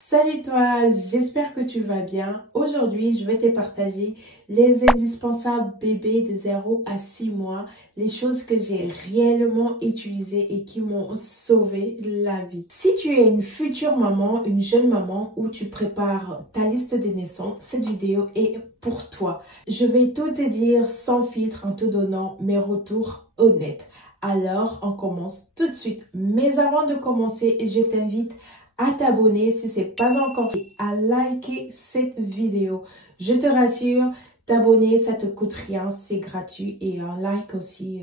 Salut toi, j'espère que tu vas bien. Aujourd'hui, je vais te partager les indispensables bébés de 0 à 6 mois, les choses que j'ai réellement utilisées et qui m'ont sauvé la vie. Si tu es une future maman, une jeune maman ou tu prépares ta liste de naissance, cette vidéo est pour toi. Je vais tout te dire sans filtre en te donnant mes retours honnêtes. Alors, on commence tout de suite. Mais avant de commencer, je t'invite à t'abonner si ce n'est pas encore fait, à liker cette vidéo. Je te rassure, t'abonner, ça te coûte rien, c'est gratuit. Et un like aussi,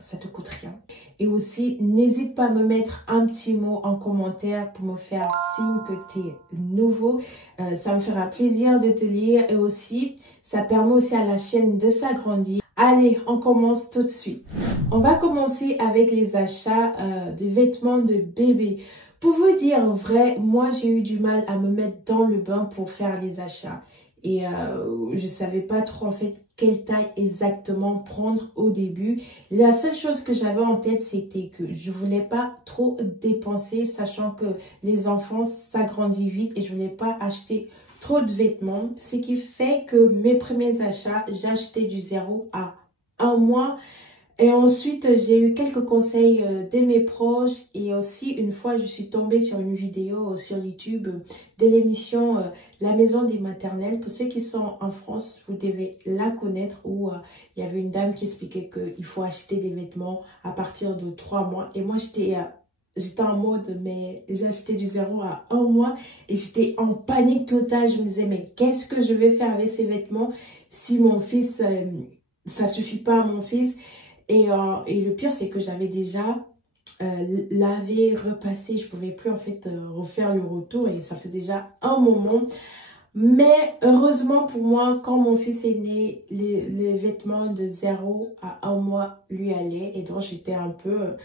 ça te coûte rien. Et aussi, n'hésite pas à me mettre un petit mot en commentaire pour me faire signe que tu es nouveau. Ça me fera plaisir de te lire et aussi, ça permet aussi à la chaîne de s'agrandir. Allez, on commence tout de suite. On va commencer avec les achats de vêtements de bébé. Pour vous dire vrai, moi j'ai eu du mal à me mettre dans le bain pour faire les achats. Et je savais pas trop en fait quelle taille exactement prendre au début. La seule chose que j'avais en tête, c'était que je voulais pas trop dépenser, sachant que les enfants s'agrandissent vite et je voulais pas acheter trop de vêtements. Ce qui fait que mes premiers achats, j'achetais du 0 à 1 mois. Et ensuite, j'ai eu quelques conseils de mes proches et aussi une fois, je suis tombée sur une vidéo sur YouTube de l'émission La Maison des Maternelles. Pour ceux qui sont en France, vous devez la connaître où il y avait une dame qui expliquait qu'il faut acheter des vêtements à partir de 3 mois. Et moi, j'étais en mode, mais j'ai acheté du 0 à 1 mois et j'étais en panique totale. Je me disais, mais qu'est-ce que je vais faire avec ces vêtements si mon fils, ça suffit pas à mon fils? Et le pire, c'est que j'avais déjà lavé, repassé. Je ne pouvais plus en fait refaire le retour et ça fait déjà un moment. Mais heureusement pour moi, quand mon fils est né, les vêtements de 0 à 1 mois lui allaient. Et donc, j'étais un peu...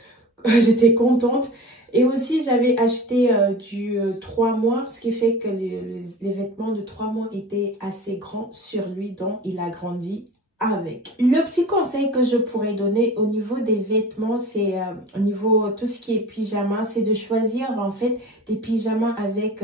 j'étais contente. Et aussi, j'avais acheté du 3 mois, ce qui fait que les vêtements de 3 mois étaient assez grands sur lui. Donc, il a grandi avec. Le petit conseil que je pourrais donner au niveau des vêtements, c'est au niveau tout ce qui est pyjama, c'est de choisir en fait des pyjamas avec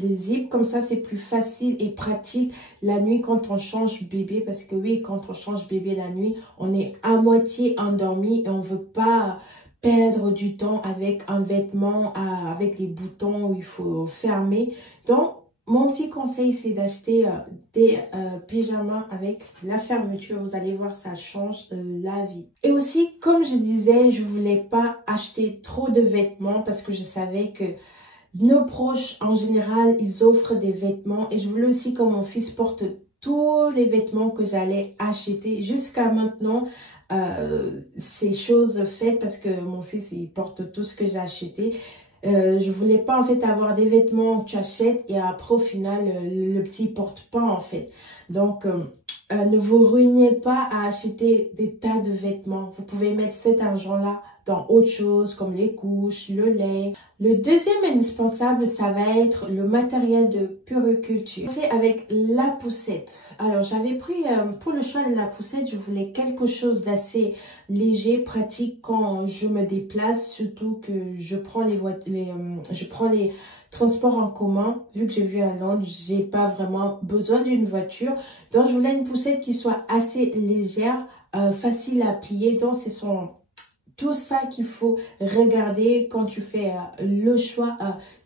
les zips. Comme ça, c'est plus facile et pratique la nuit quand on change bébé. Parce que oui, quand on change bébé la nuit, on est à moitié endormi et on veut pas perdre du temps avec un vêtement avec des boutons où il faut fermer. Donc, mon petit conseil, c'est d'acheter des pyjamas avec la fermeture. Vous allez voir, ça change la vie. Et aussi, comme je disais, je voulais pas acheter trop de vêtements parce que je savais que nos proches, en général, ils offrent des vêtements. Et je voulais aussi que mon fils porte tous les vêtements que j'allais acheter. Jusqu'à maintenant, ces choses faites parce que mon fils, il porte tout ce que j'ai acheté. Je voulais pas en fait avoir des vêtements que tu achètes et après au final le petit porte pas en fait. Donc ne vous ruinez pas à acheter des tas de vêtements. Vous pouvez mettre cet argent là dans autre chose comme les couches, le lait. Le deuxième indispensable, ça va être le matériel de puériculture. C'est avec la poussette. Alors, j'avais pris, pour le choix de la poussette, je voulais quelque chose d'assez léger, pratique quand je me déplace, surtout que je prends les transports en commun. Vu que j'ai vu à Londres, j'ai pas vraiment besoin d'une voiture. Donc, je voulais une poussette qui soit assez légère, facile à plier. Donc, c'est tout ça qu'il faut regarder quand tu fais le choix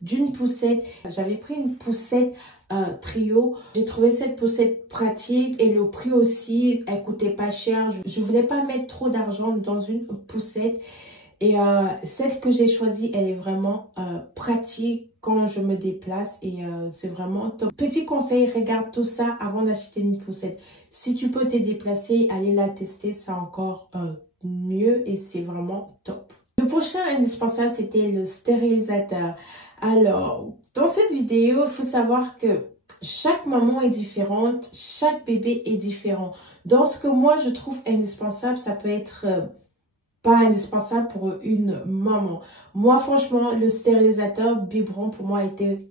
d'une poussette. J'avais pris une poussette trio. J'ai trouvé cette poussette pratique et le prix aussi, elle coûtait pas cher. Je voulais pas mettre trop d'argent dans une poussette. Et celle que j'ai choisie, elle est vraiment pratique quand je me déplace et c'est vraiment top. Petit conseil, regarde tout ça avant d'acheter une poussette. Si tu peux te déplacer, aller la tester, c'est encore mieux et c'est vraiment top. Le prochain indispensable, c'était le stérilisateur. Alors, dans cette vidéo, il faut savoir que chaque maman est différente, chaque bébé est différent. Dans ce que moi, je trouve indispensable, ça peut être pas indispensable pour une maman. Moi, franchement, le stérilisateur biberon pour moi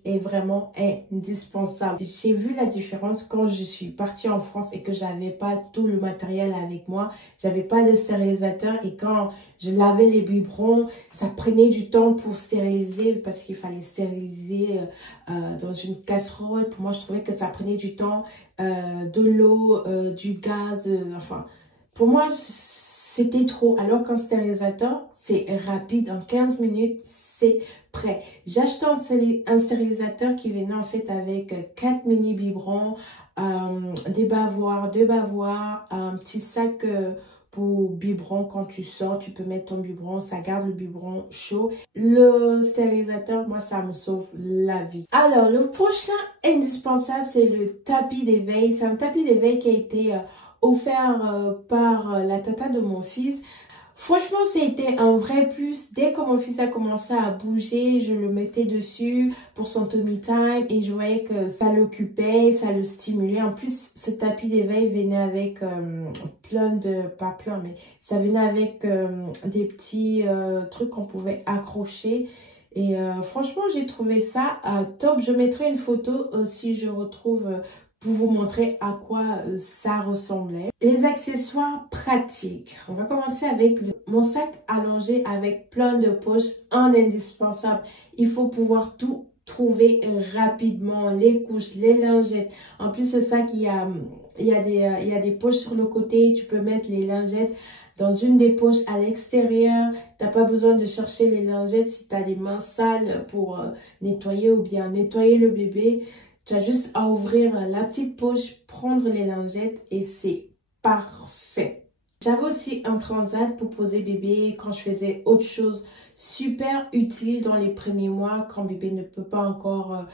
est vraiment indispensable. J'ai vu la différence quand je suis partie en France et que j'avais pas tout le matériel avec moi. J'avais pas de stérilisateur et quand je lavais les biberons, ça prenait du temps pour stériliser parce qu'il fallait stériliser dans une casserole. Pour moi, je trouvais que ça prenait du temps, de l'eau, du gaz, enfin, pour moi, c'était trop. Alors qu'un stérilisateur, c'est rapide. En 15 minutes, c'est prêt. J'ai acheté un stérilisateur qui venait en fait avec 4 mini biberons, des bavoirs, 2 bavoirs, un petit sac pour biberon. Quand tu sors, tu peux mettre ton biberon. Ça garde le biberon chaud. Le stérilisateur, moi, ça me sauve la vie. Alors, le prochain indispensable, c'est le tapis d'éveil. C'est un tapis d'éveil qui a été offert par la tata de mon fils. Franchement, c'était un vrai plus. Dès que mon fils a commencé à bouger, je le mettais dessus pour son tummy time et je voyais que ça l'occupait, ça le stimulait. En plus, ce tapis d'éveil venait avec plein de, pas plein, mais ça venait avec des petits trucs qu'on pouvait accrocher. Et franchement, j'ai trouvé ça top. Je mettrai une photo si je retrouve pour vous montrer à quoi ça ressemblait. Les accessoires pratiques. On va commencer avec mon sac allongé avec plein de poches, un indispensable. Il faut pouvoir tout trouver rapidement, les couches, les lingettes. En plus, ce sac, il y a des poches sur le côté. Tu peux mettre les lingettes dans une des poches à l'extérieur. Tu n'as pas besoin de chercher les lingettes si tu as les mains sales pour nettoyer ou bien nettoyer le bébé. Tu as juste à ouvrir la petite poche, prendre les lingettes et c'est parfait. J'avais aussi un transat pour poser bébé quand je faisais autre chose. Super utile dans les premiers mois quand bébé ne peut pas encore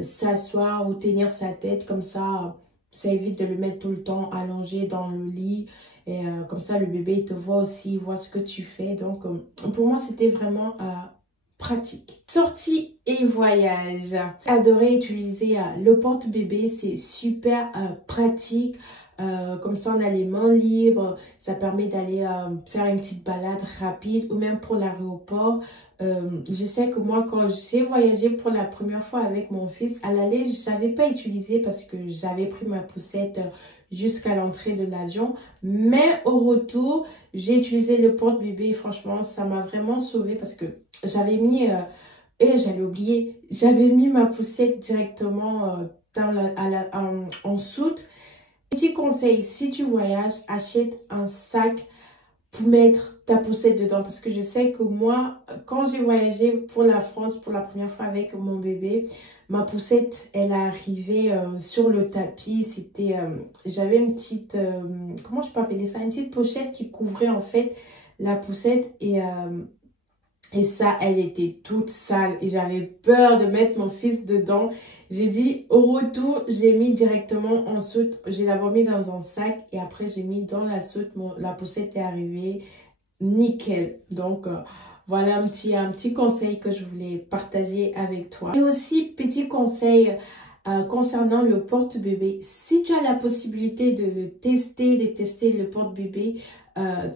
s'asseoir ou tenir sa tête. Comme ça évite de le mettre tout le temps allongé dans le lit. Et comme ça, le bébé il te voit aussi, il voit ce que tu fais. Donc, pour moi, c'était vraiment pratique. Sortie et voyage. Adoré utiliser le porte-bébé, c'est super pratique. Comme ça, on a les mains libres. Ça permet d'aller faire une petite balade rapide ou même pour l'aéroport. Je sais que moi, quand j'ai voyagé pour la première fois avec mon fils, à l'aller, je ne savais pas utiliser parce que j'avais pris ma poussette jusqu'à l'entrée de l'avion. Mais au retour, j'ai utilisé le porte-bébé. Franchement, ça m'a vraiment sauvée parce que j'avais mis, et j'allais oublier, j'avais mis ma poussette directement en soute. Petit conseil, si tu voyages, achète un sac pour mettre ta poussette dedans. Parce que je sais que moi, quand j'ai voyagé pour la France pour la première fois avec mon bébé, ma poussette, elle est arrivée sur le tapis. C'était, j'avais une petite, comment je peux appeler ça? Une petite pochette qui couvrait en fait la poussette et ça, elle était toute sale et j'avais peur de mettre mon fils dedans. J'ai dit, au retour, j'ai mis directement en soute. J'ai d'abord mis dans un sac et après, j'ai mis dans la soute. La poussette est arrivée nickel. Donc, voilà un petit conseil que je voulais partager avec toi. Et aussi, petit conseil concernant le porte-bébé. Si tu as la possibilité de tester le porte-bébé,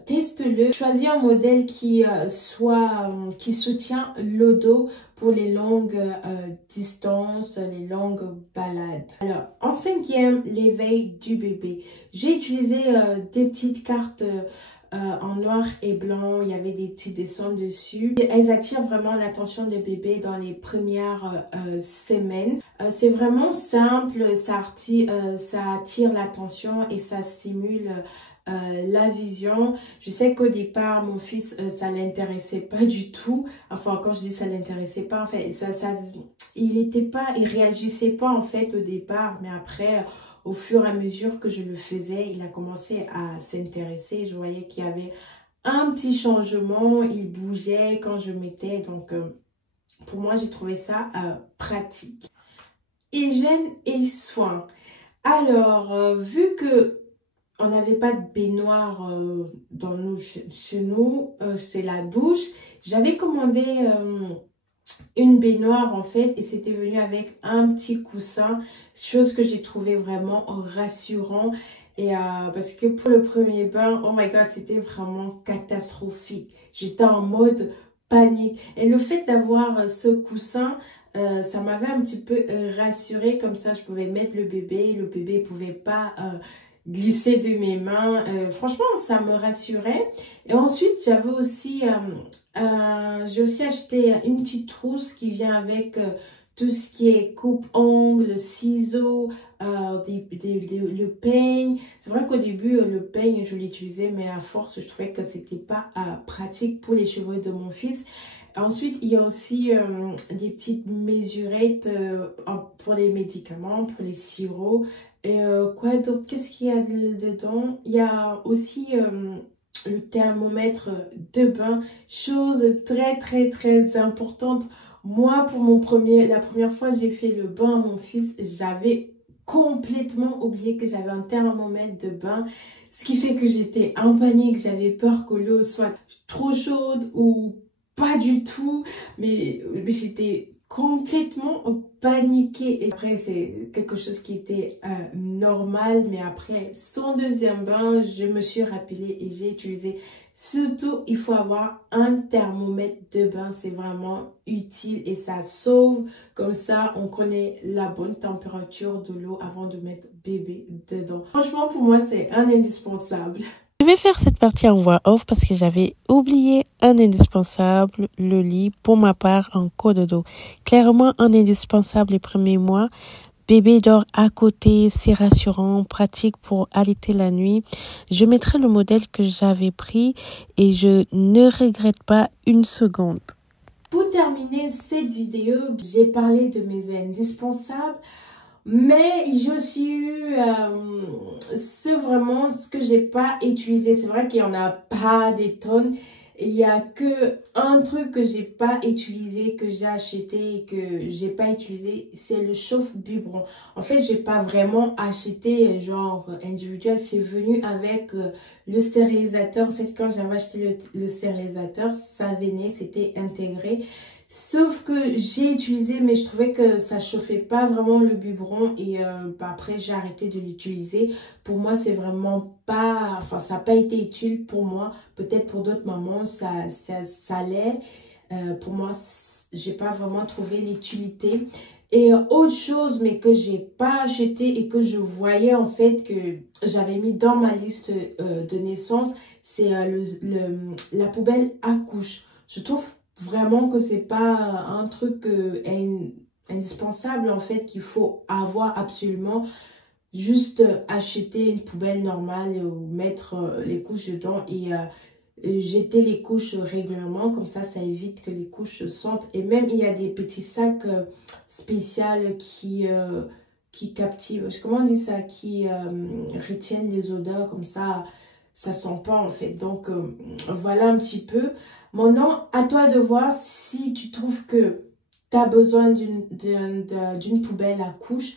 teste-le. Choisis un modèle qui soutient le dos pour les longues distances, les longues balades. Alors, en 5e, l'éveil du bébé. J'ai utilisé des petites cartes en noir et blanc. Il y avait des petits dessins dessus. Elles attirent vraiment l'attention des bébés dans les premières semaines. C'est vraiment simple, ça attire l'attention et ça stimule la vision. Je sais qu'au départ, mon fils, ça l'intéressait pas du tout. Enfin, quand je dis ça l'intéressait pas, en fait, il réagissait pas en fait au départ, mais après, au fur et à mesure que je le faisais, il a commencé à s'intéresser. Je voyais qu'il y avait un petit changement, il bougeait quand je mettais. Donc, pour moi, j'ai trouvé ça pratique. Hygiène et soins. Alors, vu que on n'avait pas de baignoire chez nous, c'est la douche. J'avais commandé une baignoire en fait et c'était venu avec un petit coussin, chose que j'ai trouvé vraiment rassurant. Et parce que pour le premier bain, oh my god, c'était vraiment catastrophique. J'étais en mode panique. Et le fait d'avoir ce coussin, ça m'avait un petit peu rassurée. Comme ça, je pouvais mettre le bébé ne pouvait pas glisser de mes mains. Franchement, ça me rassurait. Et ensuite, j'ai aussi acheté une petite trousse qui vient avec tout ce qui est coupe-ongles, ciseaux, le peigne. C'est vrai qu'au début, le peigne, je l'utilisais, mais à force, je trouvais que c'était pas pratique pour les cheveux de mon fils. Ensuite, il y a aussi des petites mesurettes pour les médicaments, pour les sirops. Et quoi d'autre? Qu'est-ce qu'il y a dedans? Il y a aussi le thermomètre de bain, chose très très très importante. Moi, pour la première fois j'ai fait le bain à mon fils, j'avais complètement oublié que j'avais un thermomètre de bain. Ce qui fait que j'étais en panique, j'avais peur que l'eau soit trop chaude ou pas du tout. Mais j'étais complètement paniquée. Et après, c'est quelque chose qui était normal. Mais après, son deuxième bain, je me suis rappelée et j'ai utilisé. Surtout, il faut avoir un thermomètre de bain. C'est vraiment utile et ça sauve. Comme ça, on connaît la bonne température de l'eau avant de mettre bébé dedans. Franchement, pour moi, c'est un indispensable. Je vais faire cette partie en voix off parce que j'avais oublié un indispensable, le lit, pour ma part en cododo. Clairement, un indispensable les premiers mois. Bébé dort à côté, c'est rassurant, pratique pour allaiter la nuit. Je mettrai le modèle que j'avais pris et je ne regrette pas une seconde. Pour terminer cette vidéo, j'ai parlé de mes indispensables. Mais j'ai aussi eu vraiment ce que j'ai pas utilisé. C'est vrai qu'il y en a pas des tonnes. Il y a que un truc que j'ai pas utilisé, que j'ai acheté et que j'ai pas utilisé, c'est le chauffe-biberon. En fait, j'ai pas vraiment acheté genre individuel. C'est venu avec le stérilisateur. En fait, quand j'avais acheté le stérilisateur, ça venait, c'était intégré. Sauf que j'ai utilisé, mais je trouvais que ça chauffait pas vraiment le biberon et après j'ai arrêté de l'utiliser. Pour moi, c'est vraiment pas, enfin ça n'a pas été utile pour moi. Peut-être pour d'autres mamans, ça l'est. Pour moi, j'ai pas vraiment trouvé l'utilité. Et autre chose, mais que j'ai pas acheté et que je voyais en fait que j'avais mis dans ma liste de naissance, c'est la poubelle à couches. Je trouve vraiment que c'est pas un truc indispensable en fait qu'il faut avoir absolument. Juste acheter une poubelle normale ou mettre les couches dedans et jeter les couches régulièrement. Comme ça évite que les couches sentent. Et même il y a des petits sacs spéciaux qui captivent, comment on dit ça, qui retiennent les odeurs. Comme ça sent pas en fait. Donc voilà un petit peu. Maintenant, à toi de voir si tu trouves que tu as besoin d'une poubelle à couches.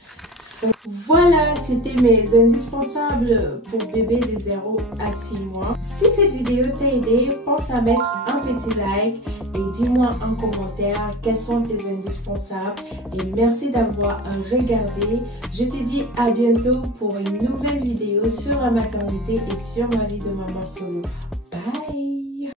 Donc, voilà, c'était mes indispensables pour bébé de 0 à 6 mois. Si cette vidéo t'a aidé, pense à mettre un petit like et dis-moi en commentaire quels sont tes indispensables. Et merci d'avoir regardé. Je te dis à bientôt pour une nouvelle vidéo sur la maternité et sur ma vie de maman solo.